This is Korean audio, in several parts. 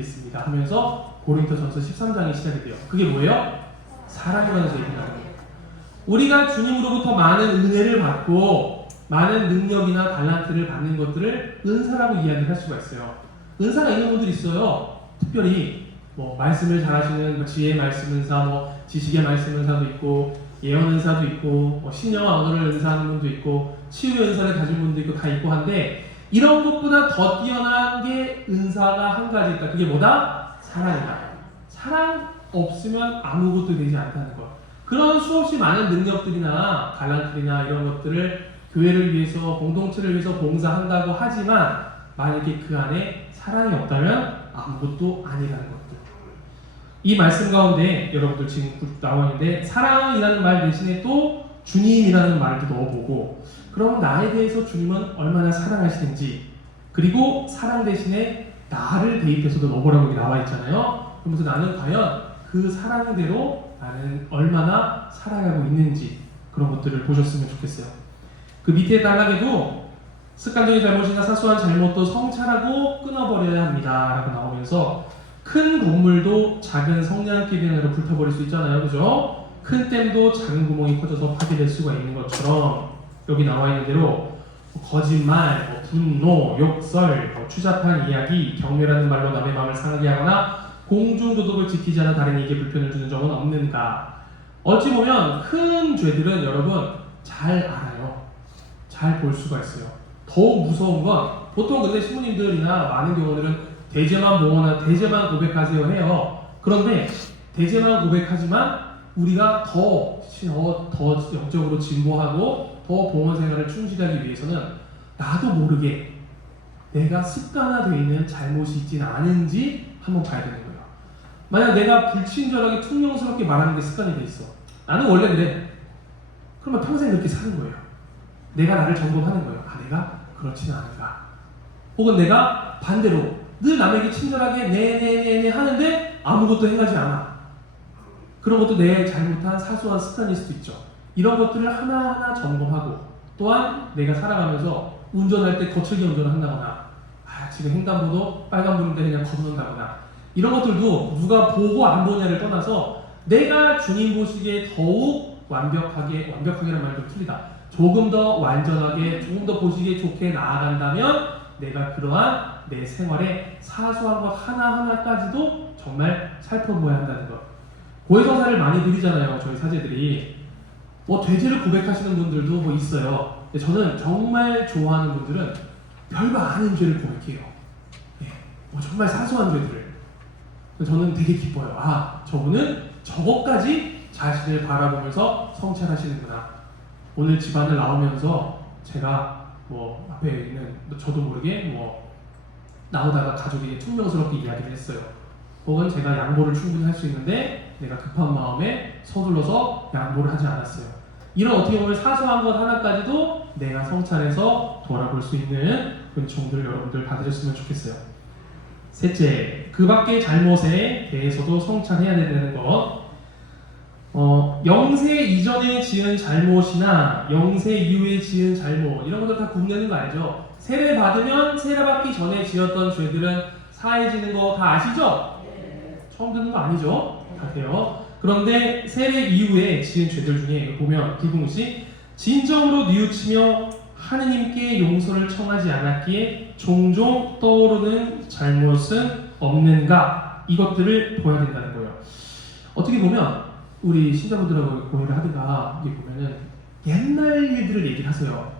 있습니다 하면서 고린도전서 13장이 시작이 돼요. 그게 뭐예요? 사랑이라는 얘기를 하는 거예요. 우리가 주님으로부터 많은 은혜를 받고 많은 능력이나 달란트를 받는 것들을 은사라고 이야기를 할 수가 있어요. 은사가 있는 분들이 있어요. 특별히 뭐 말씀을 잘하시는 뭐 지혜의 말씀 은사, 뭐 지식의 말씀 은사도 있고 예언 은사도 있고 뭐 신령한 언어를 은사하는 분도 있고 치유의 은사를 가진 분도 있고 다 있고 한데 이런 것보다 더 뛰어난 게 은사가 한 가지 있다. 그게 뭐다? 사랑이다. 사랑 없으면 아무것도 되지 않다는 것. 그런 수없이 많은 능력들이나 갈란트리나 이런 것들을 교회를 위해서 공동체를 위해서 봉사한다고 하지만 만약에 그 안에 사랑이 없다면 아무것도 아니라는 것들. 이 말씀 가운데 여러분들 지금 나와 있는데 사랑이라는 말 대신에 또 주님이라는 말을 또 넣어보고 그럼 나에 대해서 주님은 얼마나 사랑하시는지 그리고 사랑 대신에 나를 대입해서도 넣어보라고 나와 있잖아요. 그러면서 나는 과연 그 사랑대로 나는 얼마나 살아가고 있는지 그런 것들을 보셨으면 좋겠어요. 그 밑에 단락에도 습관적인 잘못이나 사소한 잘못도 성찰하고 끊어버려야 합니다 라고 나오면서 큰 건물도 작은 성냥개비로 불타버릴 수 있잖아요. 그죠? 큰 댐도 작은 구멍이 퍼져서 파괴될 수가 있는 것처럼 여기 나와 있는 대로 거짓말, 분노, 욕설, 추잡한 이야기, 경멸하는 말로 남의 마음을 상하게 하거나 공중도덕을 지키지 않아 다른에게 불편을 주는 점은 없는가? 어찌 보면 큰 죄들은 여러분 잘 알아요. 잘 볼 수가 있어요. 더욱 무서운 건 보통 근데 신부님들이나 많은 경우들은 대제만 봉헌하 대제만 고백하세요 해요. 그런데 대제만 고백하지만 우리가 더 영적으로 진보하고 더 봉헌 생활을 충실하기 위해서는 나도 모르게 내가 습관화되어 있는 잘못이 있지는 않은지 한번 봐야 되는 거예요. 만약 내가 불친절하게 퉁명스럽게 말하는 게 습관이 돼 있어. 나는 원래 그래. 그러면 평생 그렇게 사는 거예요. 내가 나를 점검하는 거예요. 아, 내가 그렇지는 않은가. 혹은 내가 반대로 늘 남에게 친절하게 네네네네 하는데 아무것도 행하지 않아. 그런 것도 내 잘못한 사소한 습관일 수도 있죠. 이런 것들을 하나하나 점검하고 또한 내가 살아가면서 운전할 때 거칠게 운전을 한다거나 지금 횡단보도 빨간불인데 그냥 건넌다거나 이런 것들도 누가 보고 안 보냐를 떠나서 내가 주님 보시기에 더욱 완벽하게라는 말도 틀리다. 조금 더 완전하게 조금 더 보시기에 좋게 나아간다면 내가 그러한 내 생활의 사소한 것 하나하나까지도 정말 살펴보아야 한다는 것. 고해성사를 많이 드리잖아요. 저희 사제들이 되죄를 고백하시는 분들도 뭐 있어요. 근데 저는 정말 좋아하는 분들은 별거 아닌 죄를 고백해요. 정말 사소한 죄들을. 저는 되게 기뻐요. 아, 저분은 저것까지 자신을 바라보면서 성찰하시는구나. 오늘 집안을 나오면서 제가 앞에 있는 저도 모르게 나오다가 가족에게 퉁명스럽게 이야기를 했어요. 혹은 제가 양보를 충분히 할 수 있는데 내가 급한 마음에 서둘러서 양보를 하지 않았어요. 이런 어떻게 보면 사소한 것 하나까지도 내가 성찰해서 돌아볼 수 있는 은총들을 여러분들 받으셨으면 좋겠어요. 셋째, 그 밖의 잘못에 대해서도 성찰해야 된다는 것. 영세 이전에 지은 잘못이나 영세 이후에 지은 잘못 이런 것들 다 구분되는 거 알죠? 세례 받으면 세례 받기 전에 지었던 죄들은 사해지는 거 다 아시죠? 처음 듣는 거 아니죠? 같아요. 그런데 세례 이후에 지은 죄들 중에 보면 불금시 진정으로 뉘우치며 하느님께 용서를 청하지 않았기에 종종 떠오르는 잘못은 없는가? 이것들을 보아야 된다는 거예요. 어떻게 보면 우리 신자분들하고 고민을 하다가 이게 보면은 옛날 일들을 얘기를 하세요.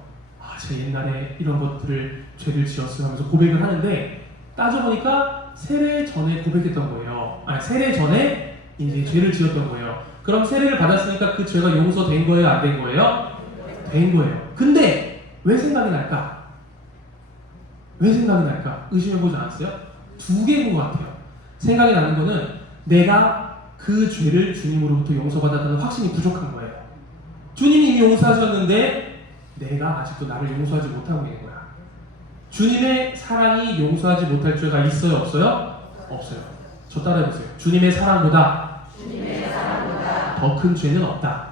제가 옛날에 이런 것들을 죄를 지었어요 하면서 고백을 하는데 따져보니까 세례 전에 고백했던 거예요. 세례 전에 이제 죄를 지었던 거예요. 그럼 세례를 받았으니까 그 죄가 용서된 거예요? 안 된 거예요? 된 거예요. 근데 왜 생각이 날까? 왜 생각이 날까? 의심해보지 않았어요? 두 개인 것 같아요. 생각이 나는 거는 내가 그 죄를 주님으로부터 용서받았다는 확신이 부족한 거예요. 주님이 이미 용서하셨는데 내가 아직도 나를 용서하지 못하고 있는 거야. 주님의 사랑이 용서하지 못할 죄가 있어요? 없어요? 없어요. 저 따라해보세요. 주님의 사랑보다 더 큰 죄는 없다.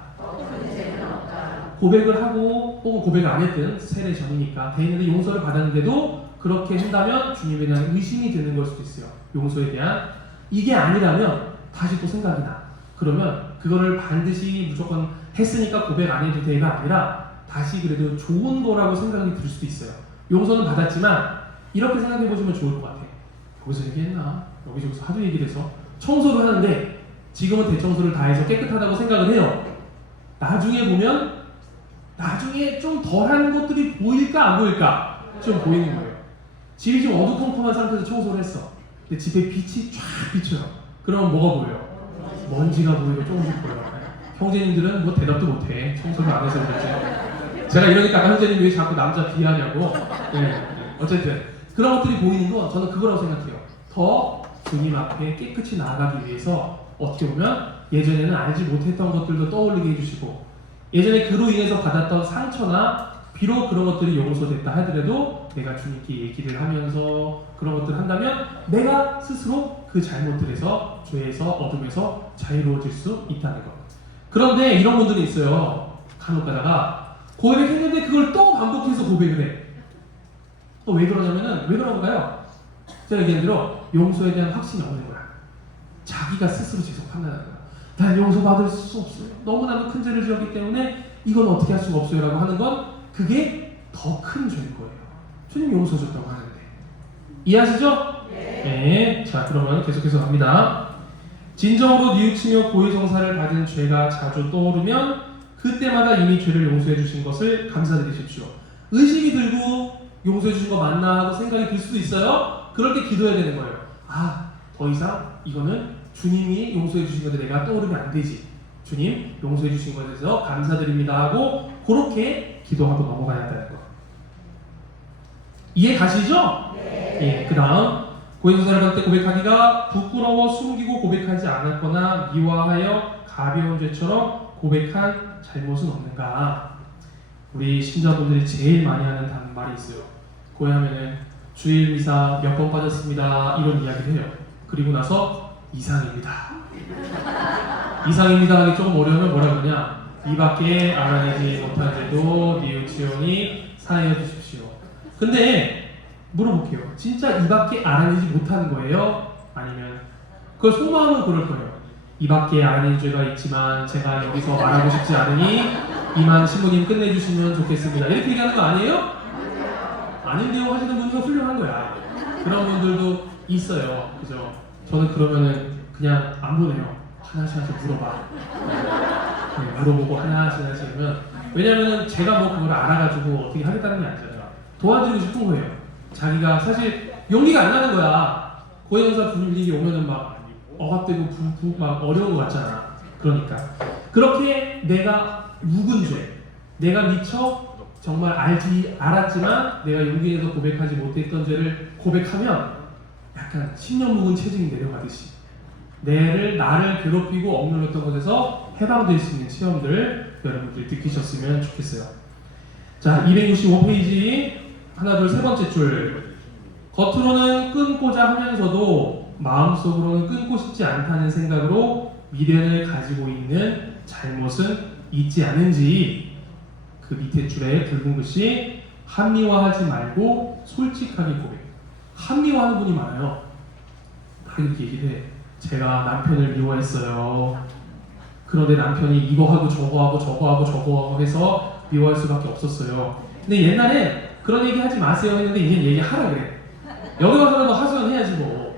고백을 하고 혹은 고백을 안 했든 세례 전이니까 대인들이 용서를 받았는데도 그렇게 한다면 주님에 대한 의심이 드는 걸 수도 있어요. 용서에 대한. 이게 아니라면 다시 또 생각이 나. 그러면 그거를 반드시 무조건 했으니까 고백 안 해도 돼가 아니라 다시 그래도 좋은 거라고 생각이 들 수도 있어요. 용서는 받았지만 이렇게 생각해 보시면 좋을 것 같아요. 여기서 얘기했나? 여기저기서 하도 얘기를 해서 청소를 하는데 지금은 대청소를 다 해서 깨끗하다고 생각을 해요. 나중에 보면 나중에 좀 덜한 것들이 보일까 안 보일까? 좀 보이는 거예요. 집이 좀 어두컴컴한 상태에서 청소를 했어. 근데 집에 빛이 쫙 비쳐요. 그러면 뭐가 보여요? 먼지가 보이고 조금씩 보여요. 형제님들은 뭐 대답도 못해. 청소를 안 해서 그렇지. 제가 이러니까 아까 형제님 왜 자꾸 남자 비하냐고. 네. 어쨌든 그런 것들이 보이는 건 저는 그거라고 생각해요. 더 주님 앞에 깨끗이 나아가기 위해서 어떻게 보면 예전에는 알지 못했던 것들도 떠올리게 해주시고 예전에 그로 인해서 받았던 상처나 비록 그런 것들이 용서됐다 하더라도 내가 주님께 얘기를 하면서 그런 것들을 한다면 내가 스스로 그 잘못들에서 죄에서 어둠에서 자유로워질 수 있다는 것. 그런데 이런 분들이 있어요. 간혹 가다가 고백했는데 그걸 또 반복해서 고백을 해. 또 왜 그러냐면은 왜 그런가요? 제가 얘기한 대로 용서에 대한 확신이 없는 거야. 자기가 스스로 계속 판단하는 거야. 난 용서받을 수 없어요. 너무나도 큰 죄를 지었기 때문에 이건 어떻게 할 수가 없어요 라고 하는 건 그게 더 큰 죄인 거예요. 주님 용서 줬다고 하는데. 이해하시죠? 네. 자, 그러면 계속해서 갑니다. 진정으로 뉘우치며 고해성사를 받은 죄가 자주 떠오르면 그때마다 이미 죄를 용서해 주신 것을 감사드리십시오. 의식이 들고 용서해 주신 거 맞나 하고 생각이 들 수도 있어요. 그럴 때 기도해야 되는 거예요. 아, 더 이상 이거는 주님이 용서해 주신 건데 내가 떠오르면 안 되지. 주님 용서해 주신 것에 대해서 감사드립니다 하고 그렇게 기도하고 넘어가야 한다는 거. 이해 가시죠? 네. 예, 그 다음 고해성사를 받을 때 고백하기가 부끄러워 숨기고 고백하지 않았거나 미화하여 가벼운 죄처럼 고백한 잘못은 없는가? 우리 신자분들이 제일 많이 하는 말이 있어요. 고해하면은 주일 미사 몇 번 빠졌습니다 이런 이야기를 해요. 그리고 나서 이상입니다. 이상입니다 하기 조금 어려우면 뭐라 그러냐? 이밖에 알아내지 못한 죄도 뉘우치오니 사하여 주십시오. 근데 물어볼게요. 진짜 이밖에 알아내지 못하는 거예요? 아니면 그걸 속마음은 그럴 거예요. 이밖에 알아낸 죄가 있지만 제가 여기서 말하고 싶지 않으니 이만 신부님 끝내주시면 좋겠습니다. 이렇게 얘기하는 거 아니에요? 아닌데요 하시는 분들은 훌륭한 거야. 그런 분들도 있어요. 그죠? 저는 그러면은 그냥 안 보내요. 하나씩 물어봐. 네, 물어보고 하나씩 하면 왜냐면은 제가 뭐 그걸 알아가지고 어떻게 하겠다는 게 아니잖아요. 도와드리고 싶은 거예요. 자기가 사실 용기가 안 나는 거야. 고해성사 분위기 오면은 막 억압되고 붕붕 막 어려운 거 같잖아. 그러니까 그렇게 내가 묵은 죄, 내가 미처 정말 알았지만 내가 용기 내서 고백하지 못했던 죄를 고백하면 약간 10년 묵은 체증이 내려가듯이 나를 괴롭히고 억눌렀던 것에서 해방될 수 있는 체험들 여러분들이 느끼셨으면 좋겠어요. 자, 265페이지 하나 둘 세 번째 줄. 겉으로는 끊고자 하면서도 마음속으로는 끊고 싶지 않다는 생각으로 미련을 가지고 있는 잘못은 있지 않은지. 그 밑에 줄에 붉은 글씨 합리화하지 말고 솔직하게 고백. 합리화하는 분이 많아요. 다 이렇게 얘기를 해. 제가 남편을 미워했어요. 그런데 남편이 이거 하고 저거 하고 저거 하고 저거 하고 해서 미워할 수밖에 없었어요. 근데 옛날에 그런 얘기 하지 마세요 했는데 이제 얘기하라 그래. 여기 와서라도 하소연해야지 뭐.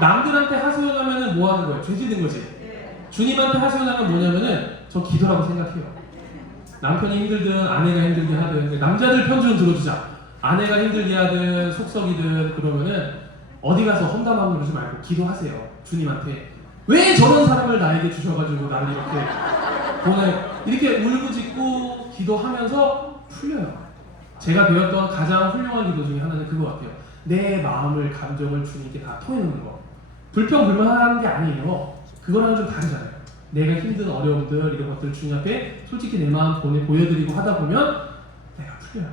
남들한테 하소연하면은 뭐 하는 거예요? 죄 짓는 거지. 주님한테 하소연하면 뭐냐면은 저 기도라고 생각해요. 남편이 힘들든 아내가 힘들게 하든 남자들 편 좀 들어주자. 아내가 힘들게 하든 속썩이든 그러면은 어디 가서 험담하고 그러지 말고 기도하세요. 주님한테 왜 저런 사람을 나에게 주셔가지고 나를 이렇게 보내 이렇게 울부짖고 기도하면서 풀려요. 제가 배웠던 가장 훌륭한 기도 중에 하나는 그거 같아요. 내 마음을 감정을 주님께 다 토해놓는 거. 불평불만하는 게 아니에요. 그거랑은 좀 다르잖아요. 내가 힘든 어려움들 이런 것들 주님 앞에 솔직히 내 마음 보여드리고 하다 보면 내가 풀려요.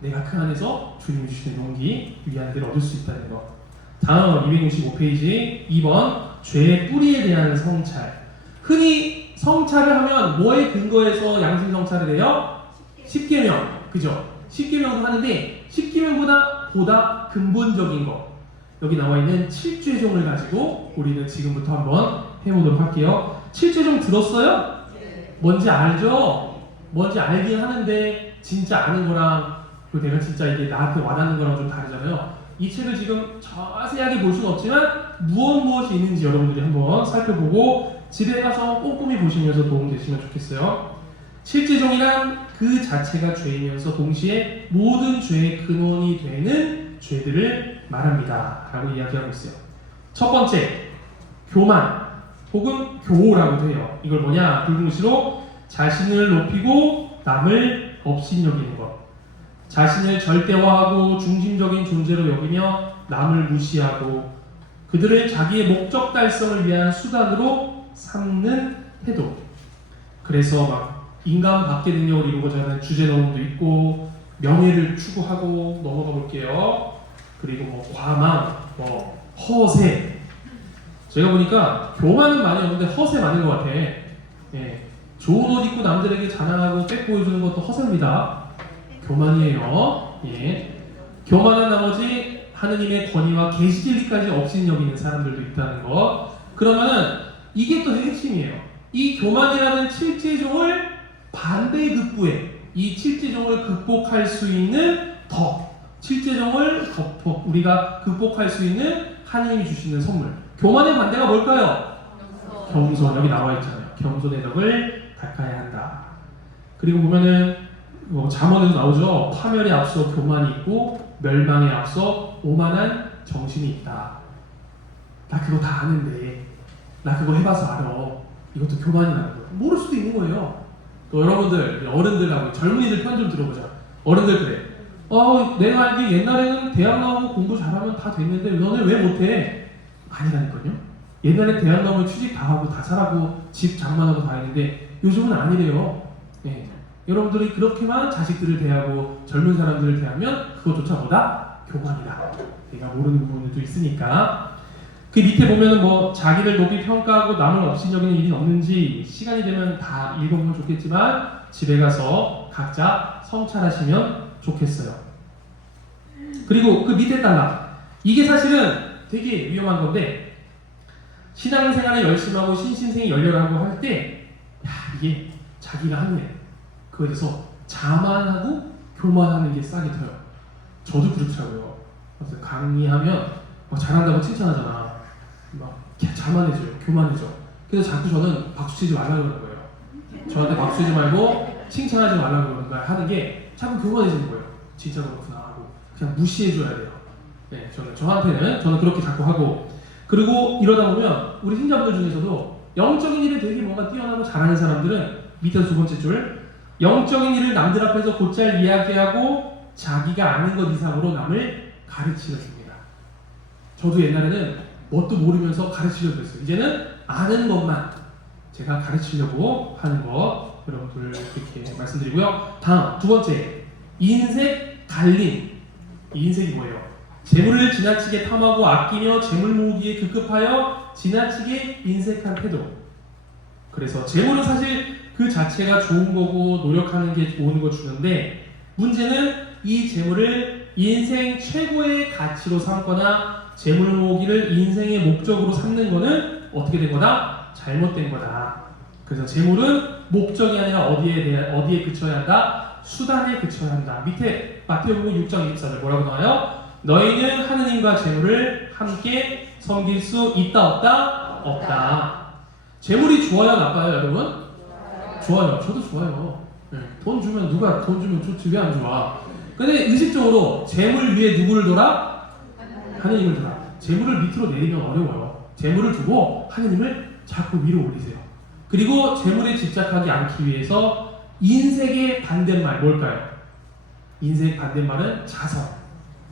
내가 그 안에서 주님이 주시는 용기, 위안들을 얻을 수 있다는 거. 다음 265페이지 2번 죄의 뿌리에 대한 성찰. 흔히 성찰을 하면 뭐에 근거해서 양심 성찰을 해요? 10계명. 그죠? 10계명도 하는데 10계명보다 보다 근본적인 것, 여기 나와 있는 칠죄종을 가지고 우리는 지금부터 한번 해보도록 할게요. 칠죄종 들었어요? 뭔지 알죠? 뭔지 알긴 하는데 진짜 아는 거랑 그리고 내가 진짜 이게 나한테 와닿는 거랑 좀 다르잖아요. 이 책을 지금 자세하게 볼 수는 없지만 무엇이 있는지 여러분들이 한번 살펴보고 집에 가서 꼼꼼히 보시면서 도움되시면 좋겠어요. 칠죄종이란 그 자체가 죄이면서 동시에 모든 죄의 근원이 되는 죄들을 말합니다 라고 이야기하고 있어요. 첫 번째, 교만 혹은 교라고도 해요. 이걸 뭐냐? 붉은 글씨로 자신을 높이고 남을 업신여기는 것, 자신을 절대화하고 중심적인 존재로 여기며 남을 무시하고 그들을 자기의 목적 달성을 위한 수단으로 삼는 태도. 그래서 막 인간 밖의 능력을 이루고자 하는 주제넘음도 있고, 명예를 추구하고, 넘어가 볼게요. 그리고 뭐 과망, 뭐 허세. 제가 보니까 교만은 많이 없는데 허세 많은 것 같아. 예. 좋은 옷 입고 남들에게 자랑하고 백 보여주는 것도 허세입니다. 교만이에요. 예. 교만한 나머지 하느님의 권위와 계시 진리까지 업신여기는 사람들도 있다는 것. 그러면은 이게 또 핵심이에요. 이 교만이라는 칠죄종을 반대급부에 이 칠죄종을 극복할 수 있는 덕, 칠죄종을 우리가 극복할 수 있는 하느님이 주시는 선물. 교만의 반대가 뭘까요? 겸손. 여기 나와 있잖아요. 겸손의 덕을 닦아야 한다. 그리고 보면은 잠언에도 나오죠. 파멸에 앞서 교만이 있고 멸망에 앞서 오만한 정신이 있다. 나 그거 다 아는데, 나 그거 해봐서 알아. 이것도 교만이라는 거예요. 모를 수도 있는 거예요. 또 여러분들, 어른들하고 젊은이들 편 좀 들어보자. 어른들 그래. 내가 알기 옛날에는 대학 나오고 공부 잘하면 다 됐는데 너네 왜 못해? 아니라니까요. 옛날에 대학 나오면 취직 다 하고 다 잘하고 집 장만하고 다 했는데 요즘은 아니래요. 예. 여러분들이 그렇게만 자식들을 대하고 젊은 사람들을 대하면 그것조차 뭐다? 교만이다. 내가 모르는 부분도 있으니까. 그 밑에 보면은 뭐 자기를 높이 평가하고 남을 업신여기는 일이 없는지 시간이 되면 다 읽어보면 좋겠지만 집에 가서 각자 성찰하시면 좋겠어요. 그리고 그 밑에 딸락, 이게 사실은 되게 위험한 건데, 신앙생활에 열심히 하고 신신생이 열렬하고 할 때 이게 자기가 하는 일, 그거에 대해서 자만하고 교만하는 게 싹이 터요. 저도 그렇더라고요. 그래서 강의하면 잘한다고 칭찬하잖아. 막 자만해져요. 교만해져. 그래서 자꾸 저는 박수 치지 말라고 그러는 거예요. 저한테 박수 치지 말고 칭찬하지 말라고 그러는 거야. 하는 게 자꾸 교만해지는 거예요. 진짜 그렇구나 하고 그냥 무시해줘야 돼요. 네, 저는 그렇게 자꾸 하고. 그리고 이러다 보면 우리 신자분들 중에서도 영적인 일에 되게 뭔가 뛰어나고 잘하는 사람들은 밑에서 두 번째 줄, 영적인 일을 남들 앞에서 곧잘 이야기하고 자기가 아는 것 이상으로 남을 가르치려 줍니다. 저도 옛날에는 뭣도 모르면서 가르치려고 했어요. 이제는 아는 것만 제가 가르치려고 하는 것, 여러분들 그렇게 말씀드리고요. 다음 두 번째, 인색 갈림. 이 인색이 뭐예요? 재물을 지나치게 탐하고 아끼며 재물 모으기에 급급하여 지나치게 인색한 태도. 그래서 재물은 사실 그 자체가 좋은 거고 노력하는 게 좋은 거 주는데, 문제는 이 재물을 인생 최고의 가치로 삼거나 재물 모으기를 인생의 목적으로 삼는 거는 어떻게 된 거다? 잘못된 거다. 그래서 재물은 목적이 아니라 어디에 그쳐야 한다? 수단에 그쳐야 한다. 밑에 마태복음 6장 24절 뭐라고 나와요? 너희는 하느님과 재물을 함께 섬길 수 있다 없다? 없다. 재물이 좋아요 나빠요 여러분? 좋아요. 저도 좋아요. 네. 돈 주면 누가 돈 주면 좋지 왜 안 좋아? 근데 의식적으로 재물 위에 누구를 둬라? 하느님을 둬라. 재물을 밑으로 내리면 어려워요. 재물을 두고 하느님을 자꾸 위로 올리세요. 그리고 재물에 집착하지 않기 위해서 인색의 반대말 뭘까요? 인색의 반대말은 자선.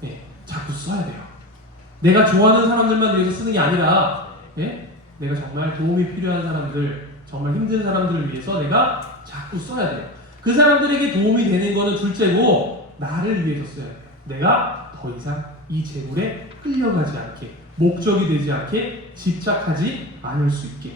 네, 자꾸 써야 돼요. 내가 좋아하는 사람들만 위해서 쓰는 게 아니라, 네? 내가 정말 도움이 필요한 사람들, 정말 힘든 사람들을 위해서 내가 자꾸 써야 돼요. 그 사람들에게 도움이 되는 거는 둘째고 나를 위해서 써야 돼요. 내가 더 이상 이 재물에 끌려가지 않게, 목적이 되지 않게 집착하지 않을 수 있게.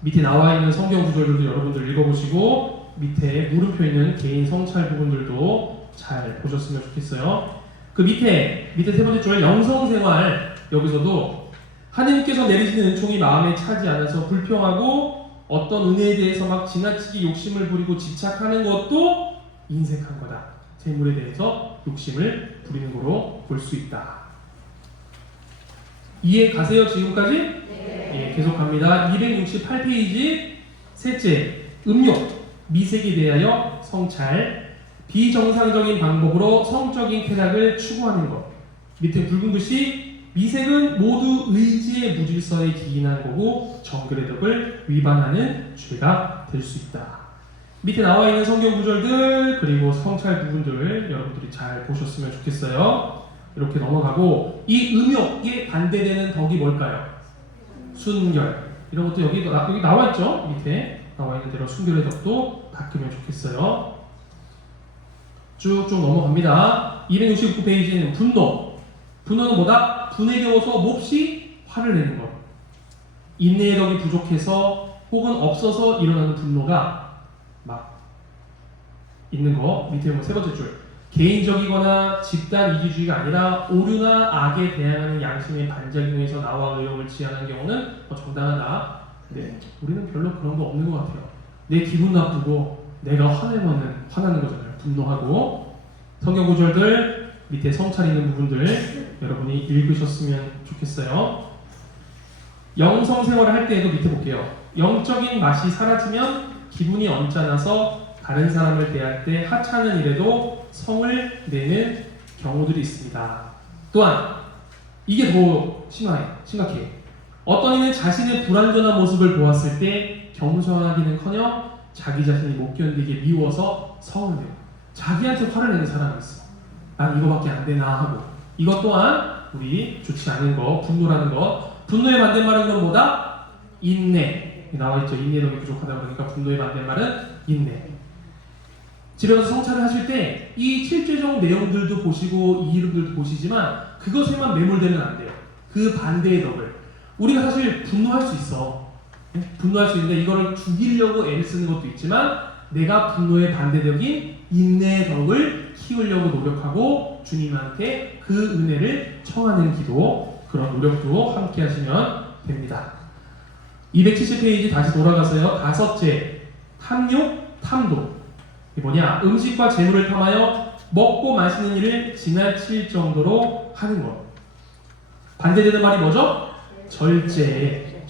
밑에 나와 있는 성경 구절들도 여러분들 읽어보시고 밑에 물음표 있는 개인 성찰 부분들도 잘 보셨으면 좋겠어요. 그 밑에 세 번째 줄 영성생활, 여기서도 하나님께서 내리시는 은총이 마음에 차지 않아서 불평하고 어떤 은혜에 대해서 막 지나치게 욕심을 부리고 집착하는 것도 인색한 거다. 재물에 대해서 욕심을 부리는 거로 볼 수 있다. 이해 가세요 지금까지? 네. 예, 계속합니다. 268페이지 셋째, 음욕, 미색에 대하여 성찰. 비정상적인 방법으로 성적인 쾌락을 추구하는 것. 밑에 붉은 글씨, 미색은 모두 의지의 무질서에 기인한 거고 정글의 덕을 위반하는 죄가 될 수 있다. 밑에 나와 있는 성경 구절들 그리고 성찰 부분들 여러분들이 잘 보셨으면 좋겠어요. 이렇게 넘어가고, 이 음욕에 반대되는 덕이 뭘까요? 순결. 이런 것도 여기 나와 있죠? 밑에 나와 있는 대로 순결의 덕도 바꾸면 좋겠어요. 쭉쭉 넘어갑니다. 269페이지는 분노. 분노는 뭐다? 분에 겨워서 몹시 화를 내는 것. 인내의 덕이 부족해서 혹은 없어서 일어나는 분노가 막 있는 거. 밑에 보면 세 번째 줄. 개인적이거나 집단 이기주의가 아니라 오류나 악에 대항하는 양심의 반작용에서 나와 의욕을 취하는 경우는 정당하다. 네, 우리는 별로 그런 거 없는 것 같아요. 내 기분 나쁘고 내가 화나는 거잖아요. 분노하고. 성경 구절들 밑에 성찰 있는 부분들 여러분이 읽으셨으면 좋겠어요. 영성 생활을 할 때에도 밑에 볼게요. 영적인 맛이 사라지면 기분이 언짢아서 다른 사람을 대할 때 하찮은 일에도 성을 내는 경우들이 있습니다. 또한 이게 더 심각해. 어떤 이는 자신의 불완전한 모습을 보았을 때 겸손하기는커녕 자기 자신이 못 견디게 미워서 성을 내요. 자기한테 화를 내는 사람이 있어. 난 이거밖에 안 되나 하고. 이것 또한 우리 좋지 않은 거, 분노라는 거. 분노의 반대말은 그럼 뭐다? 인내. 나와 있죠. 인내의 덕이 부족하다 그러니까 분노의 반대말은 인내. 집에 가서 성찰을 하실 때 이 7죄적 내용들도 보시고 이 이름들도 보시지만 그것에만 매몰되면 안 돼요. 그 반대의 덕을. 우리가 사실 분노할 수 있어. 분노할 수 있는데 이거를 죽이려고 애를 쓰는 것도 있지만 내가 분노의 반대적인 인내의 덕을 키우려고 노력하고 주님한테 그 은혜를 청하는 기도, 그런 노력도 함께 하시면 됩니다. 270페이지 다시 돌아가서요. 다섯째, 탐욕, 탐도. 이 뭐냐? 음식과 재물을 탐하여 먹고 마시는 일을 지나칠 정도로 하는 것. 반대되는 말이 뭐죠? 절제.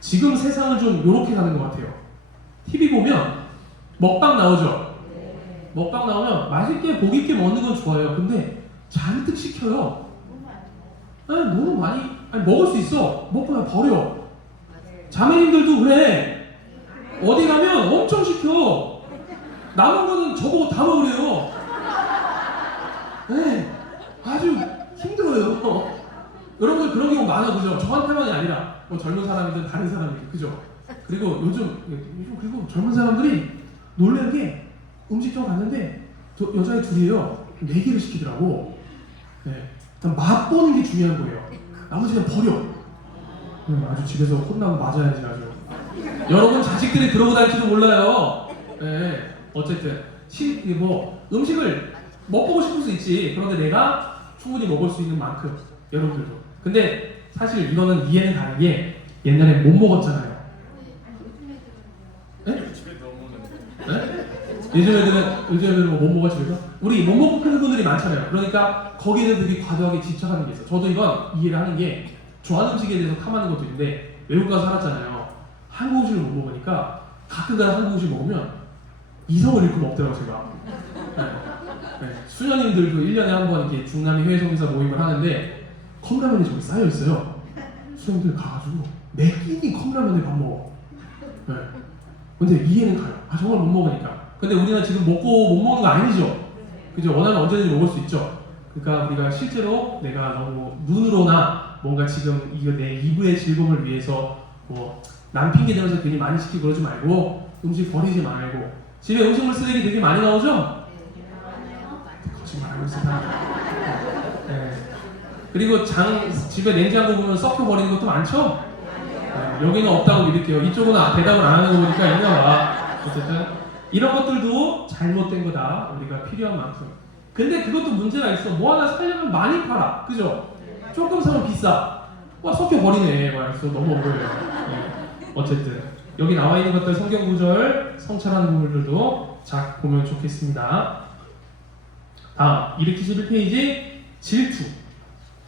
지금 세상은 좀 요렇게 가는 것 같아요. TV 보면 먹방 나오죠? 먹방 나오면 맛있게 고기 있게 먹는 건 좋아요. 근데 잔뜩 시켜요. 너무 많이 먹을 수 있어. 먹고 나 버려. 자매님들도 그래. 어디 가면 엄청 시켜. 남은 거는 저보고 다 먹으래요. 네, 아주 힘들어요. 여러분 그런 경우 많아, 그죠? 저한테만이 아니라 뭐 젊은 사람이든 다른 사람이든, 그죠? 그리고 요즘 그리고 젊은 사람들이 놀란 게 음식점 갔는데 여자애 둘이에요. 4개를 시키더라고. 네, 일단 맛보는 게 중요한 거예요. 나머지는 버려. 아주 집에서 혼나고 맞아야지 아주. 여러분 자식들이 그러고 다닐지도 몰라요. 네, 어쨌든 뭐 음식을 먹고 싶을 수 있지. 그런데 내가 충분히 먹을 수 있는 만큼, 여러분들도. 근데 사실 이거는 이해는 가는 게 옛날에 못 먹었잖아요. 네? 네? 요즘 애들은 뭐 못 먹어 집에서? 우리 못 먹고 크는 분들이 많잖아요. 그러니까 거기는 되게 과도하게 집착하는 게 있어. 저도 이건 이해를 하는 게 좋아하는 음식에 대해서 탐하는 것도 있는데 외국 가서 살았잖아요. 한국 음식을 못 먹으니까 가끔가다 한국 음식 먹으면 이성을 잃고 먹더라고요, 제가. 네. 수녀님들도 1년에 한 번 이렇게 중남미 해외송사 모임을 하는데 컵라면이 저기 쌓여 있어요. 수녀님들 가가지고 매 끼니 컵라면에 밥 먹어. 네. 근데 이해는 가요. 정말 못 먹으니까. 근데 우리는 지금 먹고 못 먹는 거 아니죠? 그죠? 원하면 언제든지 먹을 수 있죠. 그러니까 우리가 실제로 내가 너무 눈으로나 뭔가 지금 이거 내 이브의 즐거움을 위해서 뭐 남 핑계 대면서 괜히 많이 시키고 그러지 말고 음식 버리지 말고. 집에 음식물 쓰레기 되게 많이 나오죠? 거짓말하고 있어. 네. 그리고 집에 냉장고 보면 썩혀 버리는 것도 많죠? 네. 여기는 없다고 믿을게요. 이쪽은 대답을 안 하는 거 보니까 있나 봐. 어쨌든 이런 것들도 잘못된 거다. 우리가 필요한 만큼. 근데 그것도 문제가 있어. 뭐 하나 사려면 많이 팔아. 그죠? 조금 사면 비싸. 와, 섞여버리네. 말해서 너무 어려워요. 네. 어쨌든 여기 나와 있는 것들 성경 구절 성찰하는 부분들도 잘 보면 좋겠습니다. 다음 271페이지 질투.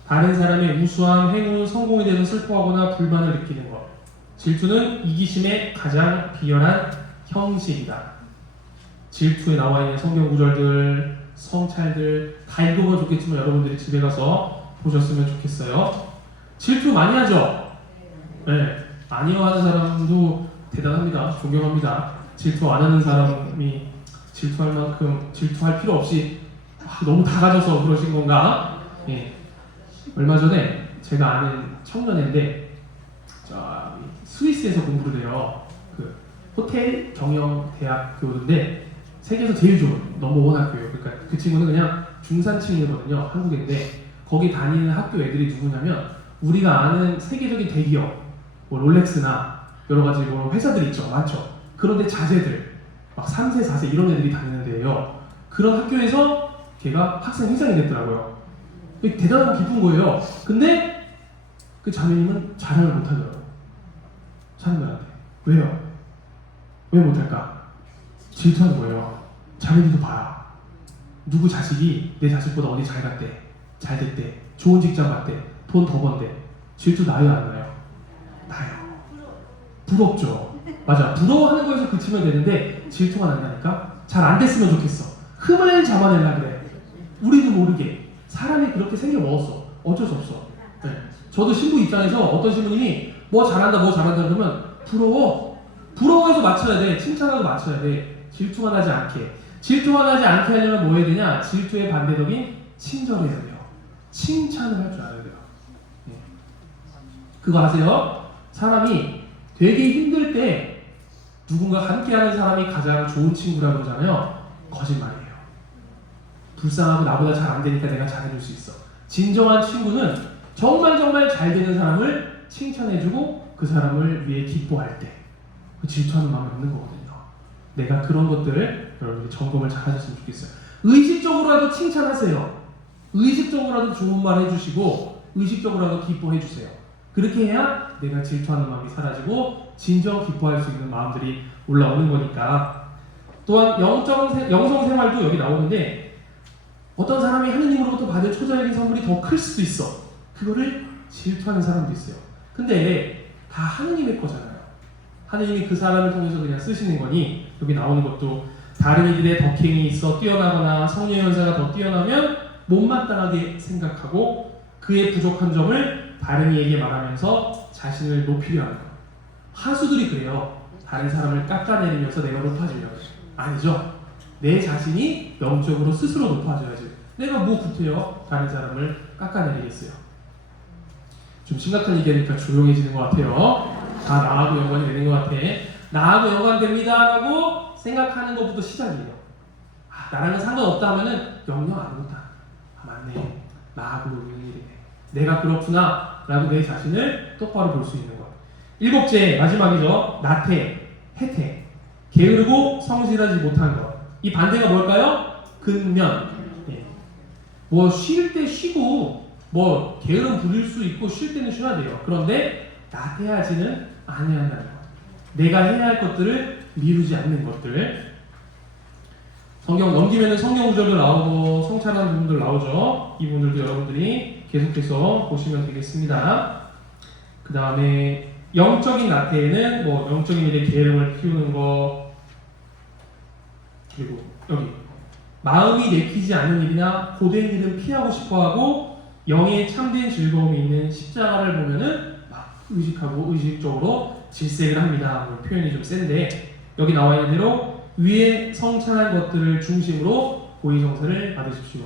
다른 사람의 우수함, 행운, 성공에 대해서 슬퍼하거나 불만을 느끼는 것. 질투는 이기심의 가장 비열한 형식이다. 질투에 나와 있는 성경 구절들, 성찰들 다 읽어보면 좋겠지만 여러분들이 집에 가서 보셨으면 좋겠어요. 질투 많이 하죠? 네. 아니어하는 사람도 대단합니다. 존경합니다. 질투 안 하는 사람이 질투할 만큼 질투할 필요 없이 너무 다 가져서 그러신 건가? 네. 얼마 전에 제가 아는 청년인데 스위스에서 공부를 해요. 그 호텔 경영 대학교인데 세계에서 제일 좋은 넘버원 학교예요. 그러니까 그 친구는 그냥 중산층이거든요. 한국인데 거기 다니는 학교 애들이 누구냐면 우리가 아는 세계적인 대기업, 뭐 롤렉스나 여러 가지 뭐 회사들 있죠, 많죠. 그런데 자제들 막 3세, 4세 이런 애들이 다니는 데예요. 그런 학교에서 걔가 학생 회장이 됐더라고요. 대단하고 기쁜 거예요. 근데 그 자매님은 자랑을 못하더라고요. 사람들한테. 왜요? 왜 못할까? 질투하는 거예요. 자매들도 봐라. 누구 자식이 내 자식보다 어디 잘 갔대, 잘 됐대, 좋은 직장 갔대, 돈 더 번대. 질투 나요, 안 나요? 나요. 부럽죠. 맞아. 부러워하는 거에서 그치면 되는데 질투가 난다니까? 잘 안 됐으면 좋겠어. 흠을 잡아내려 그래. 우리도 모르게. 사람이 그렇게 생겨 먹었어. 어쩔 수 없어. 네. 저도 신부 입장에서 어떤 신부님이 뭐 잘한다 그러면 부러워해서 맞춰야 돼. 칭찬하고 맞춰야 돼. 질투만 하지 않게. 질투만 하지 않게 하려면 뭐 해야 되냐? 질투의 반대적인 친절해야 돼요. 칭찬을 할 줄 알아야 돼요. 네. 그거 아세요? 사람이 되게 힘들 때 누군가 함께하는 사람이 가장 좋은 친구라고 그러잖아요. 거짓말이에요. 불쌍하고 나보다 잘 안 되니까 내가 잘해줄 수 있어. 진정한 친구는 정말 잘 되는 사람을 칭찬해주고 그 사람을 위해 기뻐할 때 그 질투하는 마음이 없는 거거든요. 내가 그런 것들을 여러분들이 점검을 잘 하셨으면 좋겠어요. 의식적으로라도 칭찬하세요. 의식적으로라도 좋은 말 해주시고 의식적으로라도 기뻐해주세요. 그렇게 해야 내가 질투하는 마음이 사라지고 진정 기뻐할 수 있는 마음들이 올라오는 거니까. 또한 영성 생활도 여기 나오는데 어떤 사람이 하느님으로부터 받을 초자적인 선물이 더 클 수도 있어. 그거를 질투하는 사람도 있어요. 근데 다 하느님의 거잖아요. 하느님이 그 사람을 통해서 그냥 쓰시는 거니 여기 나오는 것도 다른 이들의 덕행이 있어 뛰어나거나 성령 연사가 더 뛰어나면 못마땅하게 생각하고 그의 부족한 점을 다른 이에게 말하면서 자신을 높이려 하는 거예요. 하수들이 그래요. 다른 사람을 깎아내리면서 내가 높아지려고 해요. 아니죠. 내 자신이 영적으로 스스로 높아져야지. 내가 뭐 구태여 다른 사람을 깎아내리겠어요. 좀 심각한 얘기하니까 조용해지는 것 같아요. 다 나하고 연관이 되는 것 같아. 나하고 연관됩니다 라고 생각하는 것부터 시작이에요. 나랑은 상관없다 하면은 영영 아무것도 맞네. 나하고 있는 일이네. 내가 그렇구나 라고 내 자신을 똑바로 볼 수 있는 것. 7째 마지막이죠. 나태, 해태. 게으르고 성실하지 못한 것. 이 반대가 뭘까요? 근면. 예. 뭐 쉴 때 쉬고 뭐 게으름 부릴 수 있고 쉴 때는 쉬어야 돼요. 그런데 나태하지는 아니한다는 것. 내가 해야 할 것들을 미루지 않는 것들. 성경 넘기면은 성경 구절도 나오고 성찰하는 부분들 나오죠. 이 부분들도 여러분들이 계속해서 보시면 되겠습니다. 그 다음에 영적인 나태에는 뭐 영적인 일에 게으름을 피우는 거, 그리고 여기 마음이 내키지 않는 일이나 고된 일은 피하고 싶어하고 영의 참된 즐거움이 있는 십자가를 보면은 막 의식하고 의식적으로 질색을 합니다. 뭐 표현이 좀 센데 여기 나와 있는 대로 위에 성찬한 것들을 중심으로 고의정사를 받으십시오.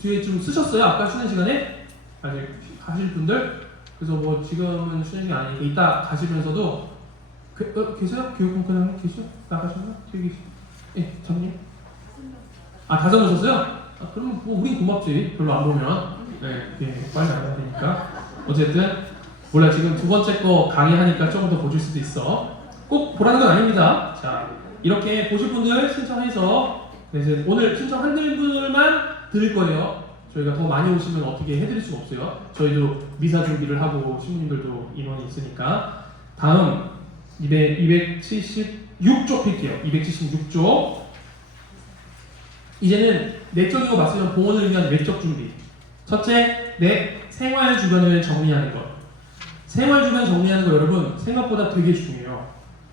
뒤에 좀 쓰셨어요? 아까 쉬는 시간에? 아직 가실 분들? 그래서 뭐 지금은 쉬는 시간 아니니까 이따 가시면서도 계세요? 교육공과장 계시죠? 나가셨나? 뒤에 계시죠? 예, 장님? 다 적으셨어요? 그러면 뭐 우린 고맙지. 별로 안 보면. 네, 빨리 안 해야 되니까. 어쨌든 몰라 지금 두 번째 거 강의하니까 조금 더 보실 수도 있어. 꼭 보라는 건 아닙니다. 자, 이렇게 보실 분들 신청해서 그래서 오늘 신청한 분들만 드릴 거예요. 저희가 더 많이 오시면 어떻게 해드릴 수가 없어요. 저희도 미사 준비를 하고 신부님들도 인원이 있으니까. 다음 276쪽 필게요. 276쪽. 이제는 내적인 거 맞으면 봉헌을 위한 내적 준비. 첫째, 내 생활 주변을 정리하는 것. 생활 주변 정리하는 거 여러분 생각보다 되게 중요해요.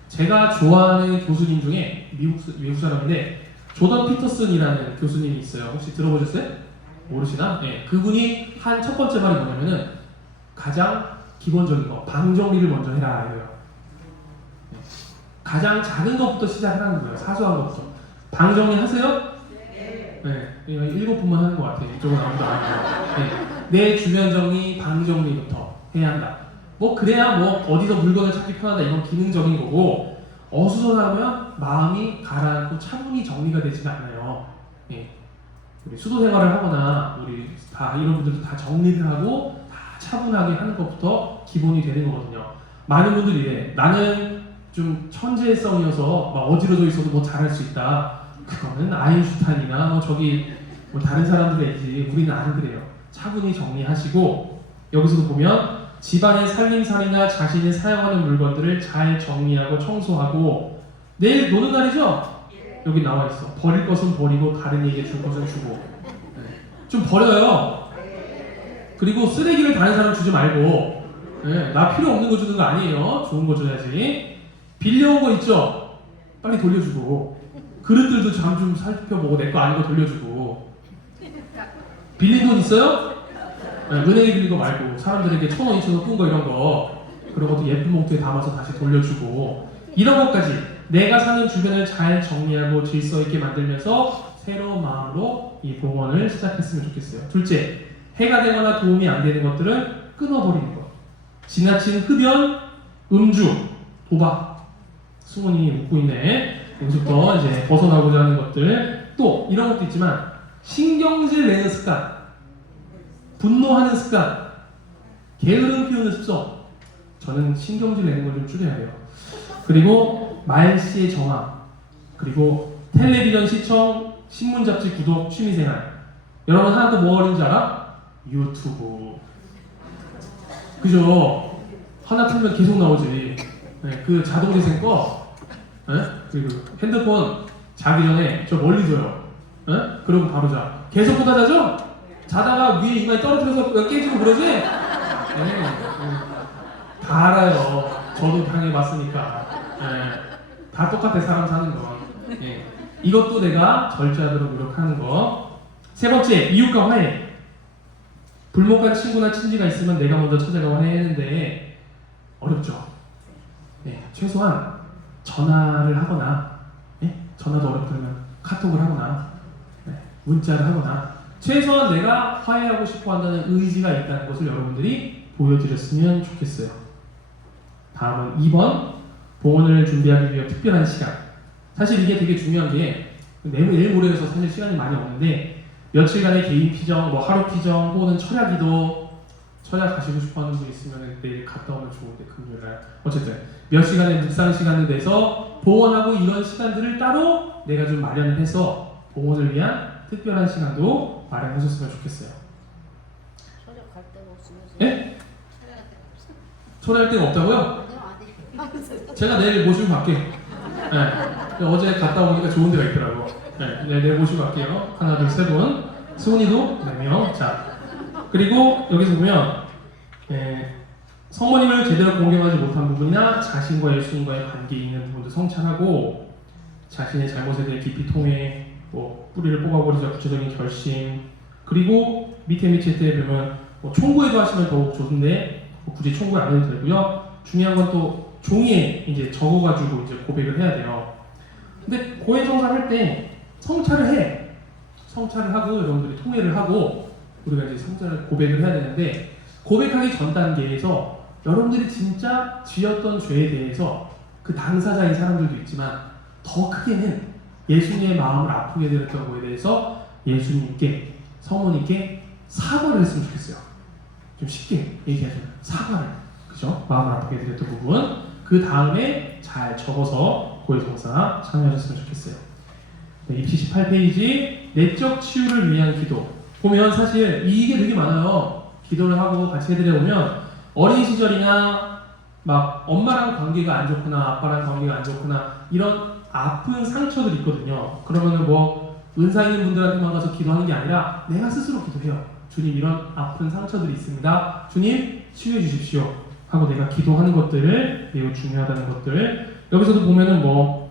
제가 좋아하는 교수님 중에 외국 사람인데 조던 피터슨이라는 교수님이 있어요. 혹시 들어보셨어요? 모르시나? 네, 그분이 한 첫 번째 말이 뭐냐면은 가장 기본적인 거, 방 정리를 먼저 해라 이래요. 네. 가장 작은 것부터 시작하는 거예요. 사소한 것부터. 방 정리 하세요? 네. 7분만 하는 것 같아요. 이쪽은 아무도 안 해요. 네. 내 주변 정리, 방 정리부터 해야 한다. 뭐 그래야 뭐 어디서 물건을 찾기 편하다 이건 기능적인 거고 어수선하면 마음이 가라앉고 차분히 정리가 되지가 않아요. 네. 우리 수도 생활을 하거나 우리 다 이런 분들도 다 정리를 하고 다 차분하게 하는 것부터 기본이 되는 거거든요. 많은 분들이 이래. 나는 좀 천재성이어서 막 어지러져 있어도 뭐 잘할 수 있다. 그거는 아인슈타인이나 뭐 저기 뭐 다른 사람들의 얘기지. 우리는 안 그래요. 차분히 정리하시고 여기서도 보면 집안의 살림살이나 자신이 사용하는 물건들을 잘 정리하고 청소하고 내일 노는 날이죠? 여기 나와 있어. 버릴 것은 버리고 다른 이에게 줄 것은 주고. 네. 좀 버려요. 그리고 쓰레기를 다른 사람 주지 말고 네. 나 필요 없는 거 주는 거 아니에요. 좋은 거 줘야지. 빌려온 거 있죠? 빨리 돌려주고 그릇들도 잠 좀 살펴보고 내 거 아닌 거 돌려주고 빌린 돈 있어요? 네. 은행에 빌린 거 말고 사람들에게 1,000원, 2,000원 꾼 거 이런 거 그런 것도 예쁜 봉투에 담아서 다시 돌려주고 이런 것까지 내가 사는 주변을 잘 정리하고 질서 있게 만들면서 새로운 마음으로 이 봉헌을 시작했으면 좋겠어요. 둘째, 해가 되거나 도움이 안 되는 것들은 끊어버리는 것. 지나친 흡연, 음주, 도박. 승훈이 웃고 있네. 여기서부터 이제 벗어나고자 하는 것들. 또 이런 것도 있지만 신경질 내는 습관, 분노하는 습관, 게으름 피우는 습성. 저는 신경질 내는 걸 좀 줄여야 돼요. 그리고 말씨의 정함, 그리고 텔레비전 시청, 신문 잡지 구독, 취미생활. 여러분 하나 더 뭐 어린지 알아? 유튜브. 그죠? 하나 틀면 계속 나오지. 네, 그 자동재생 꺼. 네? 그리고 핸드폰 자기 전에 저 멀리 둬요. 네? 그러고 바로 자. 계속 보다 자죠? 자다가 위에 이마에 떨어뜨려서 깨지고 그러지? 네. 다 알아요. 저도 당해봤으니까. 네. 다 똑같아 사람 사는 거. 네. 이것도 내가 절제하도록 노력하는 거. 세 번째, 이웃과 화해. 불목간 친구나 친지가 있으면 내가 먼저 찾아가 화해했는데 어렵죠. 네. 최소한 전화를 하거나, 네? 전화도 어렵다면 카톡을 하거나, 네. 문자를 하거나, 최소한 내가 화해하고 싶어 한다는 의지가 있다는 것을 여러분들이 보여드렸으면 좋겠어요. 다음은 2번, 봉헌을 준비하기 위해 특별한 시간. 사실 이게 되게 중요한 게 내일 모레여서 사실 시간이 많이 없는데 며칠간의 개인 피정, 뭐 하루 피정 혹은 철야기도 철야 가시고 싶어하는 분 있으면 내일 갔다 오면 좋은데 금요일날 어쨌든 몇 시간의 묵상 시간을 내서 봉헌하고 이런 시간들을 따로 내가 좀 마련을 해서 봉헌을 위한 특별한 시간도 마련하셨으면 좋겠어요. 철야 갈 데가 없으면서. 예? 철야할 데가 없다고요? 제가 내일 모시고 갈게요. 네. 어제 갔다 오니까 좋은 데가 있더라고. 네. 내일 모시고 갈게요. 하나, 둘, 세 분. 승훈이도 4명. 자, 그리고 여기서 보면 성모님을 제대로 공경하지 못한 부분이나 자신과 예수님과의 관계에 있는 부분도 성찰하고 자신의 잘못에 대해 깊이 통해 뭐 뿌리를 뽑아버리자 구체적인 결심 그리고 밑에 보면 뭐 총구에도 하시면 더욱 좋은데 뭐 굳이 총구에 안 해도 되고요. 중요한 건 또 종이에 이제 적어가지고 이제 고백을 해야 돼요. 근데 고해 성사할 때 성찰을 해. 성찰을 하고 여러분들이 통회를 하고 우리가 이제 성찰을 고백을 해야 되는데 고백하기 전 단계에서 여러분들이 진짜 지었던 죄에 대해서 그 당사자인 사람들도 있지만 더 크게는 예수님의 마음을 아프게 되었던 거에 대해서 예수님께 성모님께 사과를 했으면 좋겠어요. 좀 쉽게 얘기하자면 사과를. 그죠? 마음을 아프게 드렸던 부분 그 다음에 잘 적어서 고해성사 참여하셨으면 좋겠어요. 네, 입시 18페이지 내적 치유를 위한 기도 보면 사실 이게 되게 많아요. 기도를 하고 같이 해드려보면 어린 시절이나 막 엄마랑 관계가 안 좋구나 아빠랑 관계가 안 좋구나 이런 아픈 상처들이 있거든요. 그러면은 뭐 은사 있는 분들한테만 가서 기도하는 게 아니라 내가 스스로 기도해요. 주님 이런 아픈 상처들이 있습니다. 주님 치유해 주십시오 하고 내가 기도하는 것들을 매우 중요하다는 것들 여기서도 보면은 뭐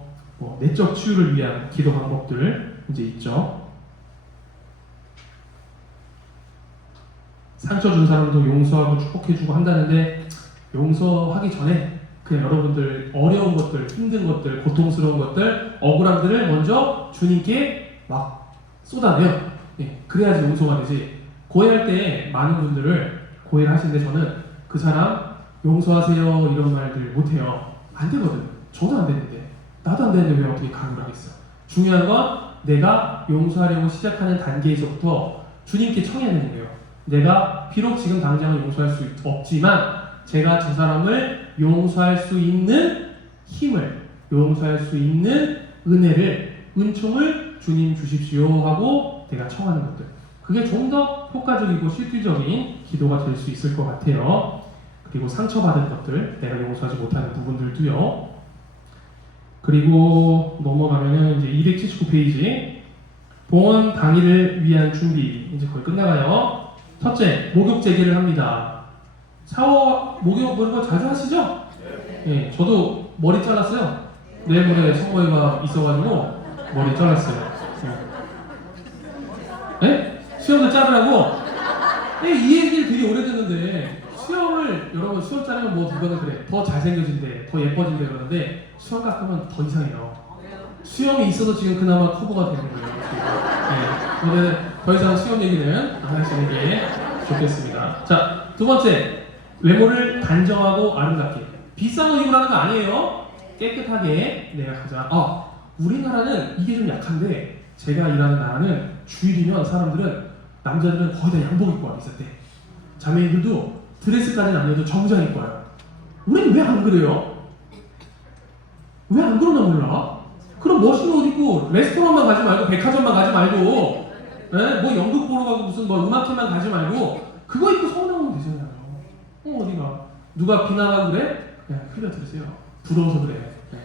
내적 치유를 위한 기도 방법들 이제 있죠. 상처 준 사람도 용서하고 축복해주고 한다는데 용서하기 전에 그냥 여러분들 어려운 것들, 힘든 것들, 고통스러운 것들, 억울함들을 먼저 주님께 막 쏟아내요. 예, 그래야지 용서가 되지. 고해할 때 많은 분들을 고해를 하시는데 저는 그 사람 용서하세요 이런 말들 못해요. 안 되거든. 저도 안 되는데 나도 안 되는데 왜 어떻게 강요를 하겠어. 중요한 건 내가 용서하려고 시작하는 단계에서부터 주님께 청해야 되는 거예요. 내가 비록 지금 당장은 용서할 수 없지만 제가 저 사람을 용서할 수 있는 힘을 용서할 수 있는 은혜를 은총을 주님 주십시오 하고 내가 청하는 것들 그게 좀 더 효과적이고 실질적인 기도가 될 수 있을 것 같아요. 그리고 상처받은 것들 내가 용서하지 못하는 부분들도요. 그리고 넘어가면은 이제 279페이지 봉헌 당일을 위한 준비 이제 거의 끝나가요. 첫째, 목욕 재개를 합니다. 샤워, 목욕 그런 거 자주 하시죠? 네, 저도 머리 잘랐어요. 내일 모레 선거회가 있어가지고 머리 잘랐어요. 네? 수염도 자르라고? 네, 이 얘기를 되게 오래 듣는데 수염을 여러분 수염 자르면 뭐 누가는 그래 더 잘생겨진대 더 예뻐진대 그러는데 수염 깎으면 더 이상해요. 수염이 있어도 지금 그나마 커버가 되는 거예요. 네, 오늘 더 이상 수염 얘기는 안 하시는 게 좋겠습니다. 자, 두 번째, 외모를 단정하고 아름답게. 비싼 옷 입으라는 거 아니에요. 깨끗하게 내가 가자. 우리나라는 이게 좀 약한데 제가 일하는 나라는 주일이면 사람들은 남자들은 거의 다 양복 입고 와 있을 때 자매들도 드레스까지는 아니어도 정장 입고 와요. 우리는 왜 안 그래요? 왜 안 그러나 몰라? 그럼 멋있는 옷 입고 레스토랑만 가지 말고 백화점만 가지 말고 뭐 연극 보러 가고 무슨 뭐 음악회만 가지 말고 그거 입고 서운하면 되잖아요. 어디가 누가 비난하고 그래? 그냥 흘려 들으세요. 부러워서 그래. 네.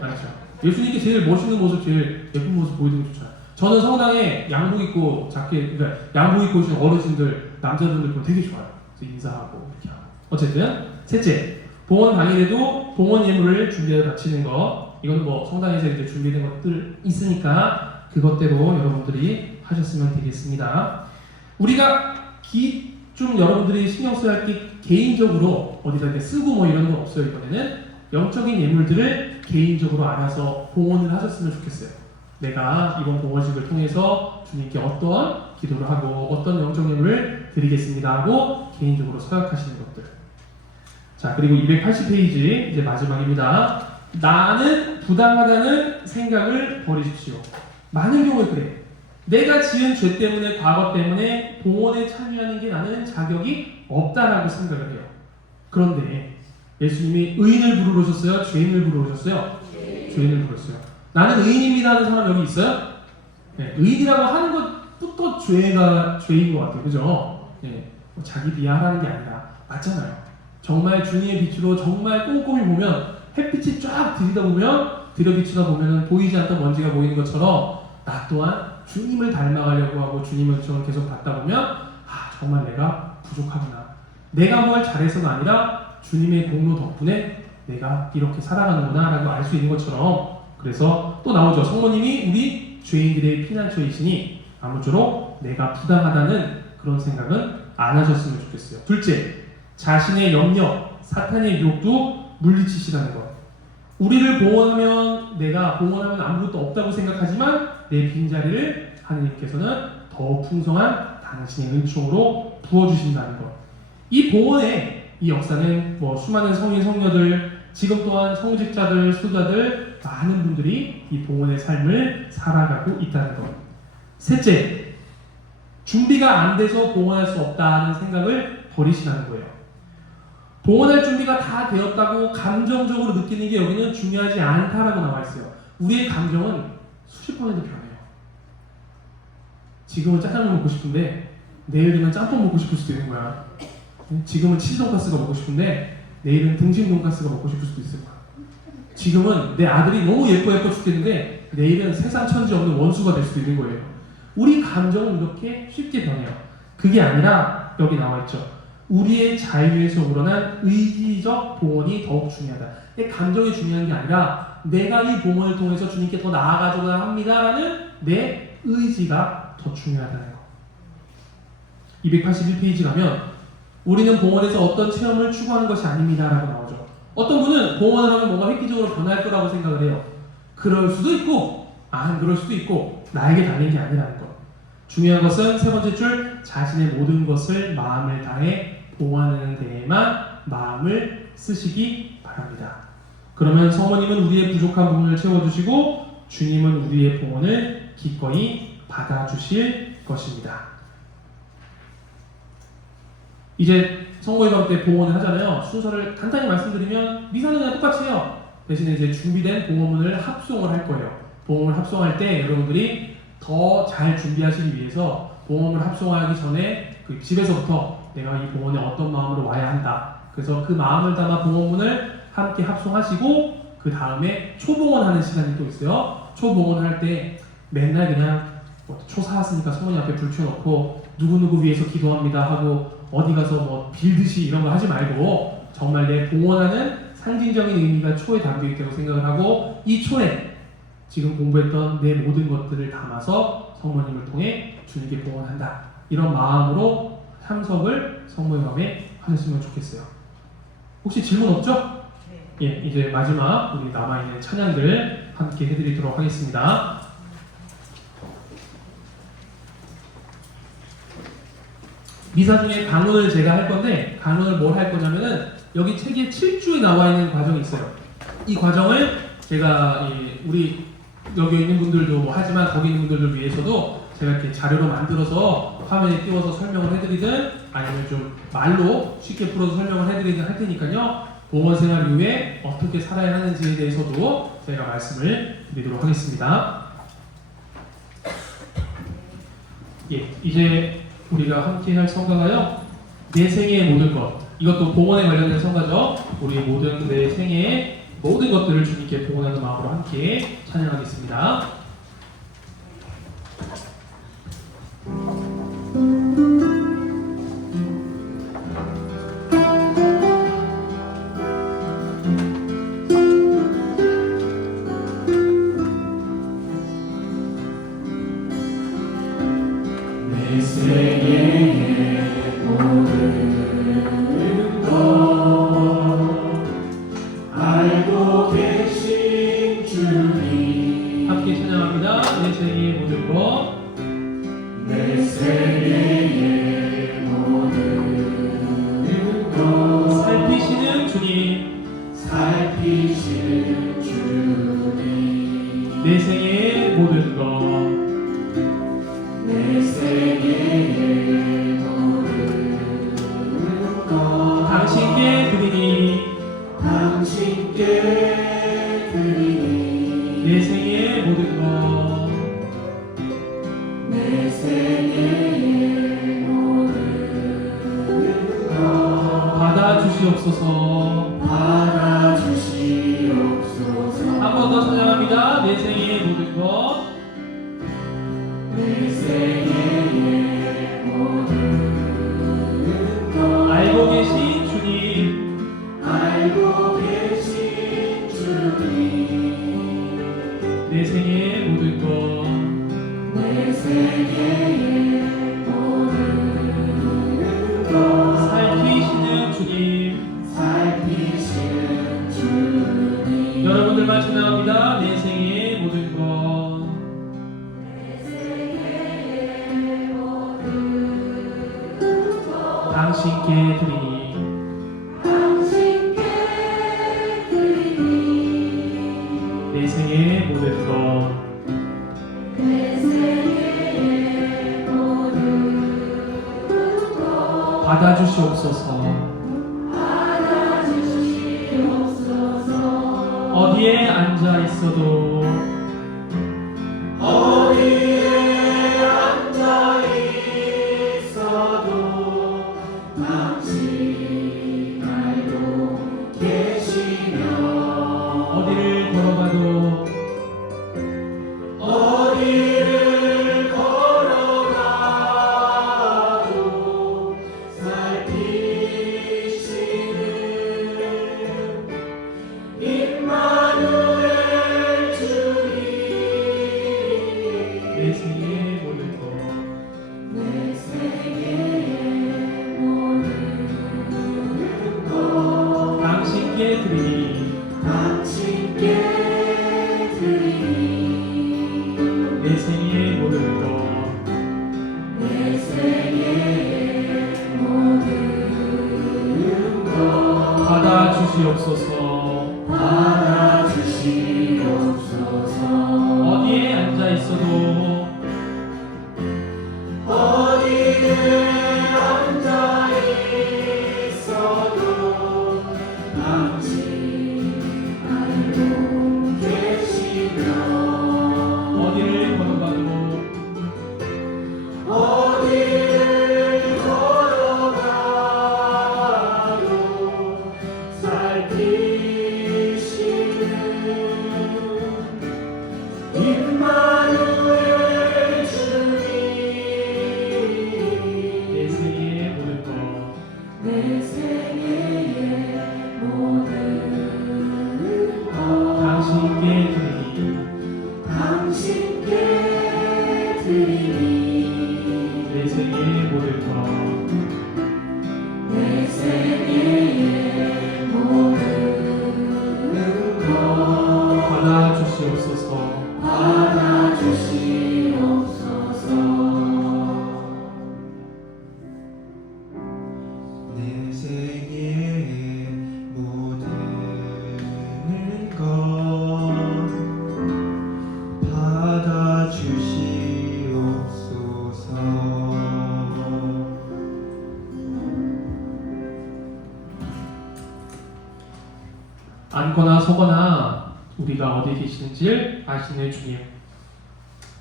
알았죠? 예수님께 제일 멋있는 모습, 제일 예쁜 모습 보여드리는 게 좋잖아요. 저는 성당에 양복 입고 그러니까 양복 입고 오신 어르신들, 남자분들 보면 되게 좋아요. 그래서 인사하고 이렇게 하고. 어쨌든 셋째, 봉헌 당일에도 봉헌 예물을 준비해 바치는 거. 이건 뭐 성당에서 이제 준비된 것들 있으니까 그것대로 여러분들이 하셨으면 되겠습니다. 우리가 좀 여러분들이 신경 써야 할 게 개인적으로 어디다 이렇게 쓰고 뭐 이런 건 없어요. 이번에는 영적인 예물들을 개인적으로 알아서 봉헌을 하셨으면 좋겠어요. 내가 이번 봉헌식을 통해서 주님께 어떤 기도를 하고 어떤 영적 예물을 드리겠습니다 하고 개인적으로 서약하시는 것들. 자, 그리고 280페이지 이제 마지막입니다. 나는 부당하다는 생각을 버리십시오. 많은 경우에 그래. 내가 지은 죄 때문에 과거 때문에 봉헌에 참여하는 게 나는 자격이 없다라고 생각을 해요. 그런데 예수님이 의인을 부르러 오셨어요? 죄인을 부르러 오셨어요? 죄인을 부르셨어요. 나는 의인입니다 하는 사람 여기 있어요? 네, 의인이라고 하는 것부터 죄인 것 같아요. 그죠? 네, 자기 비하하는 게 아니라 맞잖아요. 정말 주님의 빛으로 정말 꼼꼼히 보면 햇빛이 쫙 들여비추다 보면 보이지 않던 먼지가 보이는 것처럼 나 또한 주님을 닮아가려고 하고 주님의 은총을 계속 받다 보면 정말 내가 부족하구나. 내가 뭘 잘해서가 아니라 주님의 공로 덕분에 내가 이렇게 살아가는구나 라고 알 수 있는 것처럼 그래서 또 나오죠. 성모님이 우리 죄인들의 피난처이시니 아무쪼록 내가 부당하다는 그런 생각은 안 하셨으면 좋겠어요. 둘째, 자신의 염려, 사탄의 유혹도 물리치시라는 것. 우리를 봉헌하면 내가 봉헌하면 아무것도 없다고 생각하지만 내 빈자리를 하느님께서는 더 풍성한 당신의 은총으로 부어주신다는 것. 이 봉헌의 이 역사는 뭐 수많은 성인 성녀들 지금 또한 성직자들 수자들 많은 분들이 이 봉헌의 삶을 살아가고 있다는 것. 셋째, 준비가 안 돼서 봉헌할 수 없다는 생각을 버리시라는 거예요. 봉헌할 준비가 다 되었다고 감정적으로 느끼는 게 여기는 중요하지 않다라고 나와 있어요. 우리의 감정은 수십 번에도 변해요. 지금은 짜장면 먹고 싶은데 내일은 짬뽕 먹고 싶을 수도 있는 거야. 지금은 치즈 돈가스가 먹고 싶은데 내일은 등심 돈가스가 먹고 싶을 수도 있을 거야. 지금은 내 아들이 너무 예뻐 죽겠는데 내일은 세상 천지 없는 원수가 될 수도 있는 거예요. 우리 감정은 이렇게 쉽게 변해요. 그게 아니라 여기 나와 있죠. 우리의 자유에서 우러난 의지적 봉헌이 더욱 중요하다. 내 감정이 중요한 게 아니라 내가 이 봉헌을 통해서 주님께 더 나아가고자 합니다라는 내 의지가 더 중요하다는 거. 281페이지 가면 우리는 봉헌에서 어떤 체험을 추구하는 것이 아닙니다라고 나오죠. 어떤 분은 봉헌을 하면 뭔가 획기적으로 변할 거라고 생각을 해요. 그럴 수도 있고 안 그럴 수도 있고 나에게 달린 게 아니라는 것. 중요한 것은 세 번째 줄, 자신의 모든 것을 마음을 다해 봉헌하는 데에만 마음을 쓰시기 바랍니다. 그러면 성모님은 우리의 부족한 부분을 채워주시고 주님은 우리의 봉헌을 기꺼이 받아주실 것입니다. 이제 성모예방 때 봉헌을 하잖아요. 순서를 간단히 말씀드리면 미사는 그냥 똑같이 해요. 대신에 이제 준비된 봉헌문을 합송을 할 거예요. 봉헌을 합송할 때 여러분들이 더 잘 준비하시기 위해서 봉헌을 합송하기 전에 그 집에서부터 내가 이 봉헌에 어떤 마음으로 와야 한다. 그래서 그 마음을 담아 봉헌문을 함께 합송하시고 그 다음에 초봉헌하는 시간이 또 있어요. 초봉헌할 때 맨날 그냥 초 사왔으니까 성모님 앞에 불 켜놓고 누구누구 위해서 기도합니다 하고 어디 가서 뭐 빌듯이 이런 거 하지 말고 정말 내 봉헌하는 상징적인 의미가 초에 담겨있다고 생각을 하고 이 초에 지금 공부했던 내 모든 것들을 담아서 성모님을 통해 주님께 봉헌한다. 이런 마음으로 참석을 성모의 밤에 하셨으면 좋겠어요. 혹시 질문 없죠? 네. 예, 이제 마지막 우리 남아있는 찬양들 함께 해드리도록 하겠습니다. 미사 중에 강론을 제가 할 건데 강론을 뭘 할 거냐면은 여기 책에 7주에 나와 있는 과정이 있어요. 이 과정을 제가 우리 여기 있는 분들도 뭐 하지만 거기 있는 분들을 위해서도 제가 이렇게 자료로 만들어서 화면에 띄워서 설명을 해드리든 아니면 좀 말로 쉽게 풀어서 설명을 해드리든 할 테니까요. 봉헌 생활 이후에 어떻게 살아야 하는지에 대해서도 제가 말씀을 드리도록 하겠습니다. 예, 이제 우리가 함께 할 성가가요. 내 생애의 모든 것. 이것도 봉헌에 관련된 성가죠. 우리 모든 내 생애의 모든 것들을 주님께 봉헌하는 마음으로 함께 찬양하겠습니다. 내 생애의 모든 것 알고 계신 주님 함께 찬양합니다. 내 생애의 모든 것 내 생애의 모든 것 살피시는 주님 살피시는 주님 내 생애의 모든 것 내 생애의 모든 것 당신께 드리니 당신께 드리니 내 생애의 모든 것 내 생애의 모든 것 받아주시옵소서. 받아주시옵소서 한 번 더 찬양합니다. 내 생애의 모든 것 내 생애의 모든 것 알고 계신 주님 알고 계신 주님 내 생애의 모든 것 내 생애의 모든 것 살피시는 주님 살피시는 주님 여러분들만 찬양합니다. 내 생애의 모든 것 당신께 드리니 내 생애의 모든 것 어디에 앉아 있어도 어디에 앉아 있어도 당신 알고 계시며 어디를 걸어가도 어디를 걸어가도 살피시는 임마누엘 주님 내 생의 모든 것 내 생애의 모든 것 당신께 드리니 당신께 드리니 내 생의 모든 것 내 생애의 모든 것 받아 주시옵소서. 받아주시옵소서 어디에 앉아 있어도 어디에 앉아 있어도 당신 알고 계시며 어디를 걸어가도 어디를 걸어가도 살피시는 임마누엘 주님 내 생의 모든 것 내 생애의 모든 것 당신께 드리니 당신께 드리니 내 생의 모든 것 내 생애의 모든 것 받아 주시옵소서. 받아주시옵소서 내 생애의 모든 것 받아주시옵소서. 앉거나 서거나 우리가 어디 계시는지 아시는 주님.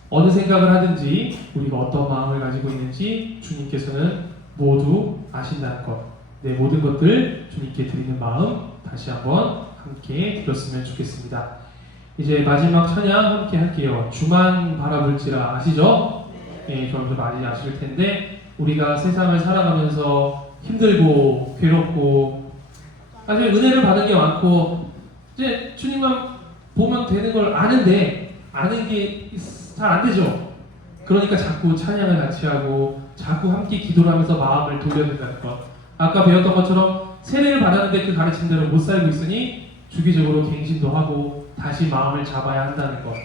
어느 생각을 하든지 우리가 어떤 마음을 가지고 있는지 주님께서는 모두 아신다는 것. 내 모든 것들 주님께 드리는 마음 다시 한번 함께 드렸으면 좋겠습니다. 이제 마지막 찬양 함께 할게요. 주만 바라볼지라 아시죠? 예, 여러분들 많이 아실 텐데 우리가 세상을 살아가면서 힘들고 괴롭고 사실 은혜를 받은 게 많고 이제 주님만 보면 되는 걸 아는데 아는 게 잘 안 되죠. 그러니까 자꾸 찬양을 같이 하고 자꾸 함께 기도를 하면서 마음을 돌려야 된다는 것. 아까 배웠던 것처럼 세례를 받았는데 그 가르침대로 못 살고 있으니 주기적으로 갱신도 하고 다시 마음을 잡아야 한다는 것.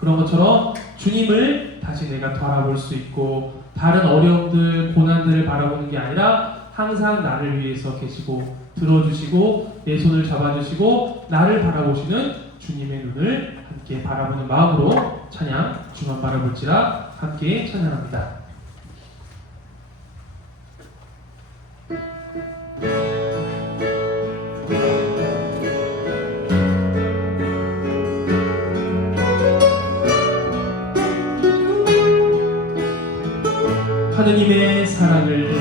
그런 것처럼 주님을 다시 내가 바라볼 수 있고 다른 어려움들, 고난들을 바라보는 게 아니라 항상 나를 위해서 계시고 들어주시고 내 손을 잡아주시고 나를 바라보시는 주님의 눈을 함께 바라보는 마음으로 찬양 주만 바라볼지라 함께 찬양합니다. 하느님의 사랑을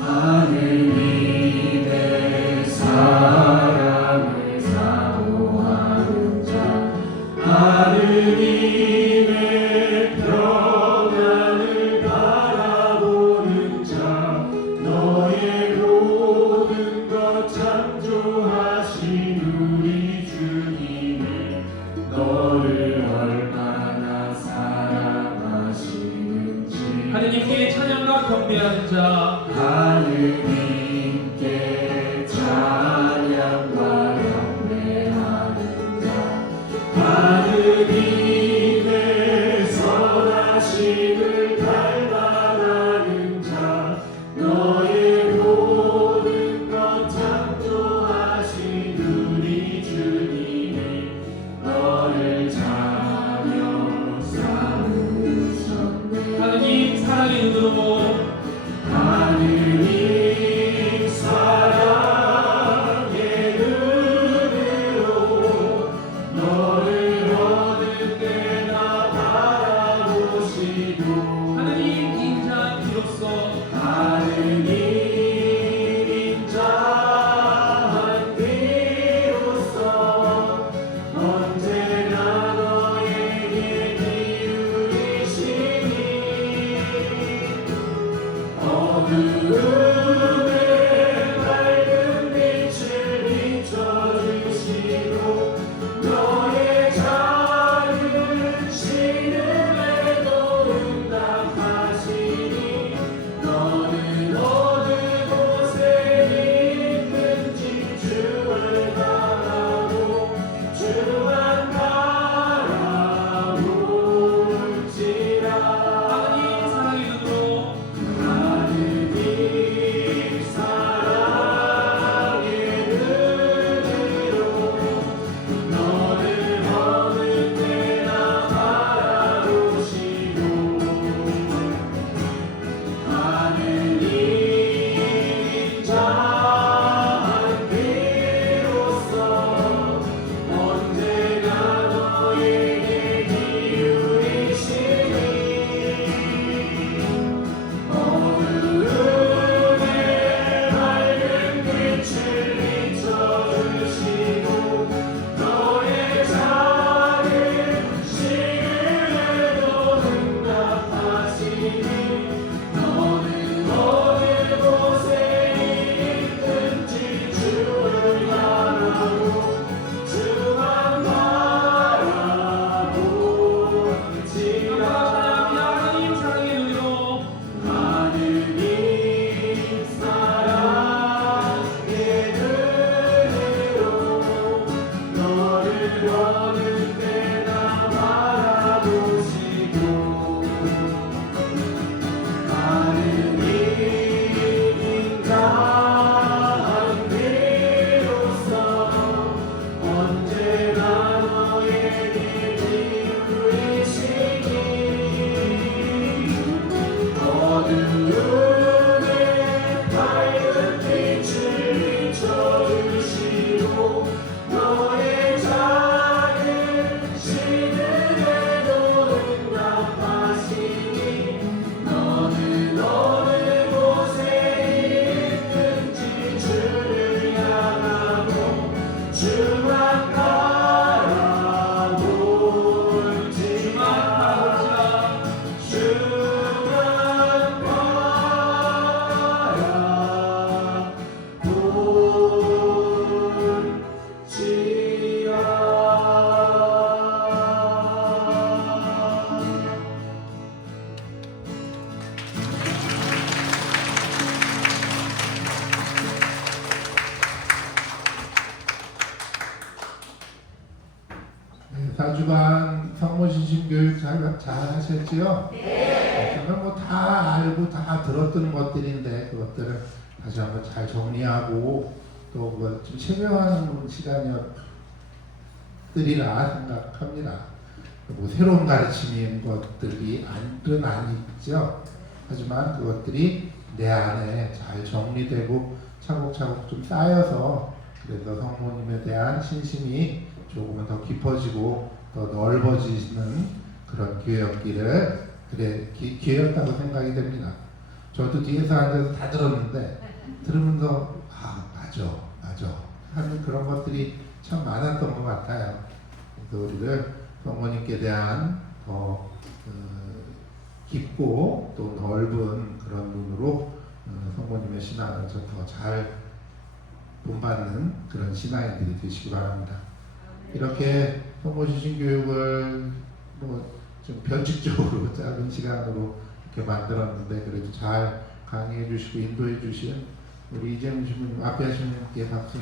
하느님의 사랑을 사모하는 자 하느님의 평안을 바라보는 자 너의 모든 것 창조하신 우리 주님이 너를 얼마나 사랑하시는지 하느님께 찬양과 4주간 성모신심 교육 잘 하셨지요? 네. 저는 뭐 다 알고 다 들었던 것들인데 그것들을 다시 한번 잘 정리하고 또 좀 체면하는 시간이었으리라 생각합니다. 뭐 새로운 가르침인 것들이 아니죠. 하지만 그것들이 내 안에 잘 정리되고 차곡차곡 좀 쌓여서 그래서 성모님에 대한 신심이 조금은 더 깊어지고 더 넓어지는 그런 기회였기를 기회였다고 생각이 됩니다. 저도 뒤에서 앉아서 다 들었는데 들으면서 맞아 하는 그런 것들이 참 많았던 것 같아요. 그래서 우리를 성모님께 대한 더 깊고 또 넓은 그런 눈으로 성모님의 신앙을 더 잘 본받는 그런 신앙인들이 되시기 바랍니다. 이렇게 성모신심 교육을 뭐 좀 변칙적으로 짧은 시간으로 이렇게 만들었는데 그래도 잘 강의해 주시고 인도해 주신 우리 이재문 신부님 앞에 하시는 분께 박수.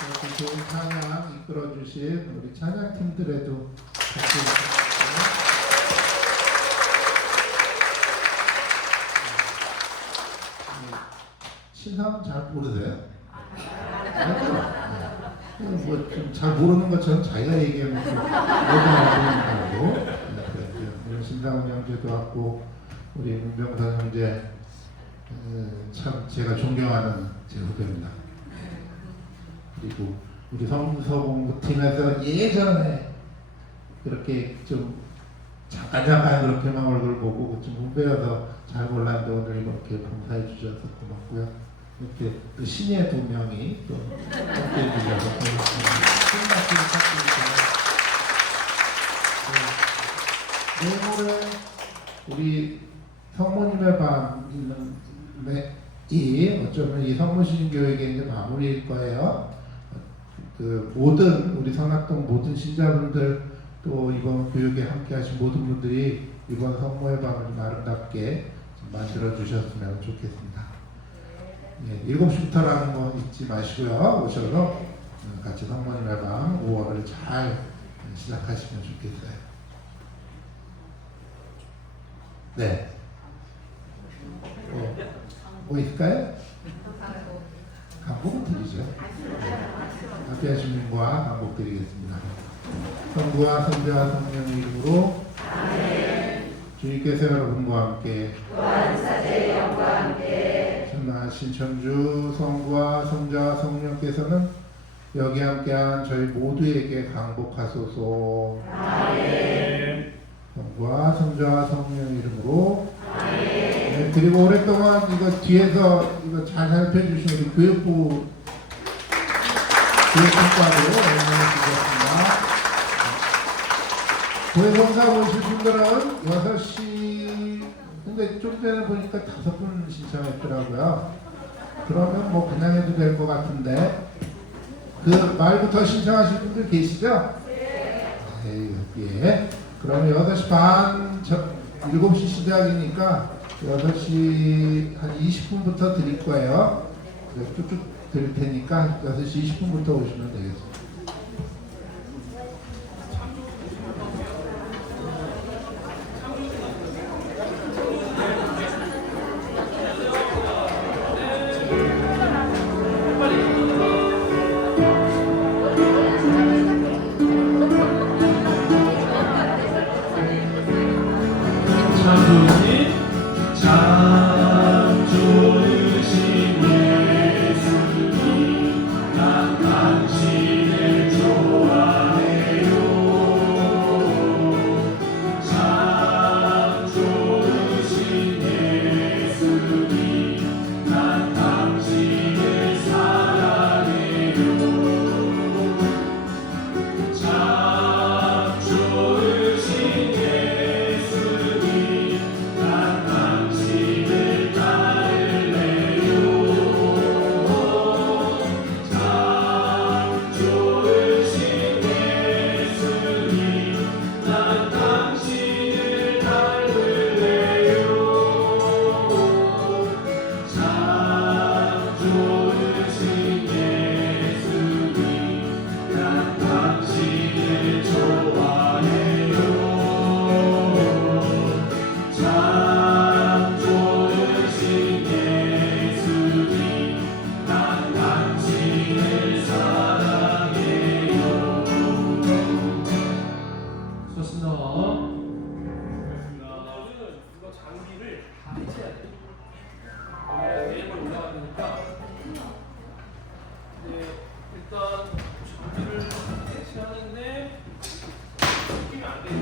이렇게 좋은 찬양 이끌어 주신 우리 찬양팀들에도 박수 주시고 신사는 잘 모르세요? 뭐 좀 잘 모르는 것처럼 자기가 얘기하면 좀 모르는 우리 신상훈 형제도 왔고 우리 문병선 형제 참 제가 존경하는 제 후배입니다. 그리고 우리 성서공부팀에서 예전에 그렇게 좀 잠깐 그렇게만 얼굴 보고 좀 후배여서 잘 몰랐는데 오늘 이렇게 봉사해 주셔서 고맙고요. 이렇게 또 신예 2명이 또 함께 해주셔서 고맙습니다. 내일모레 우리 성모님의 밤이 어쩌면 이 성모신심 교육의 이제 마무리일 거예요. 그 모든 우리 성악동 모든 신자분들 또 이번 교육에 함께하신 모든 분들이 이번 성모의 밤을 좀 아름답게 좀 만들어 주셨으면 좋겠습니다. 7시부터라는 거 잊지 마시고요. 오셔서 같이 성모님의 밤 5월을 잘 시작하시면 좋겠어요. 네. 뭐 있을까요? 강곡 드리죠. 앞에 하신 분과 강곡 드리겠습니다. 성부와 성자와 성령의 이름으로 주님께서 여러분과 함께 전능하신 천주 성부와 성자와 성령께서는 여기 함께한 저희 모두에게 강복하소서. 성부와 성자와 성령의 이름으로. 네, 그리고 오랫동안 이거 뒤에서 이거 잘 살펴주신 우리 교육부과로 응원해 주셨습니다. 고해성사 오실 분들은 6시 근데 좀 전에 보니까 5분 신청했더라고요. 그러면 뭐 그냥 해도 될 것 같은데 그 말부터 신청하실 분들 계시죠? 네. 예. 그러면 6시 반 7시 시작이니까 6시 한 20분부터 드릴 거예요. 쭉쭉 드릴 테니까 6시 20분부터 오시면 되겠습니다. 참 좋으신 예수님 난 당신의 어떤 준비를 같이 하는데 느낌이 안 돼요.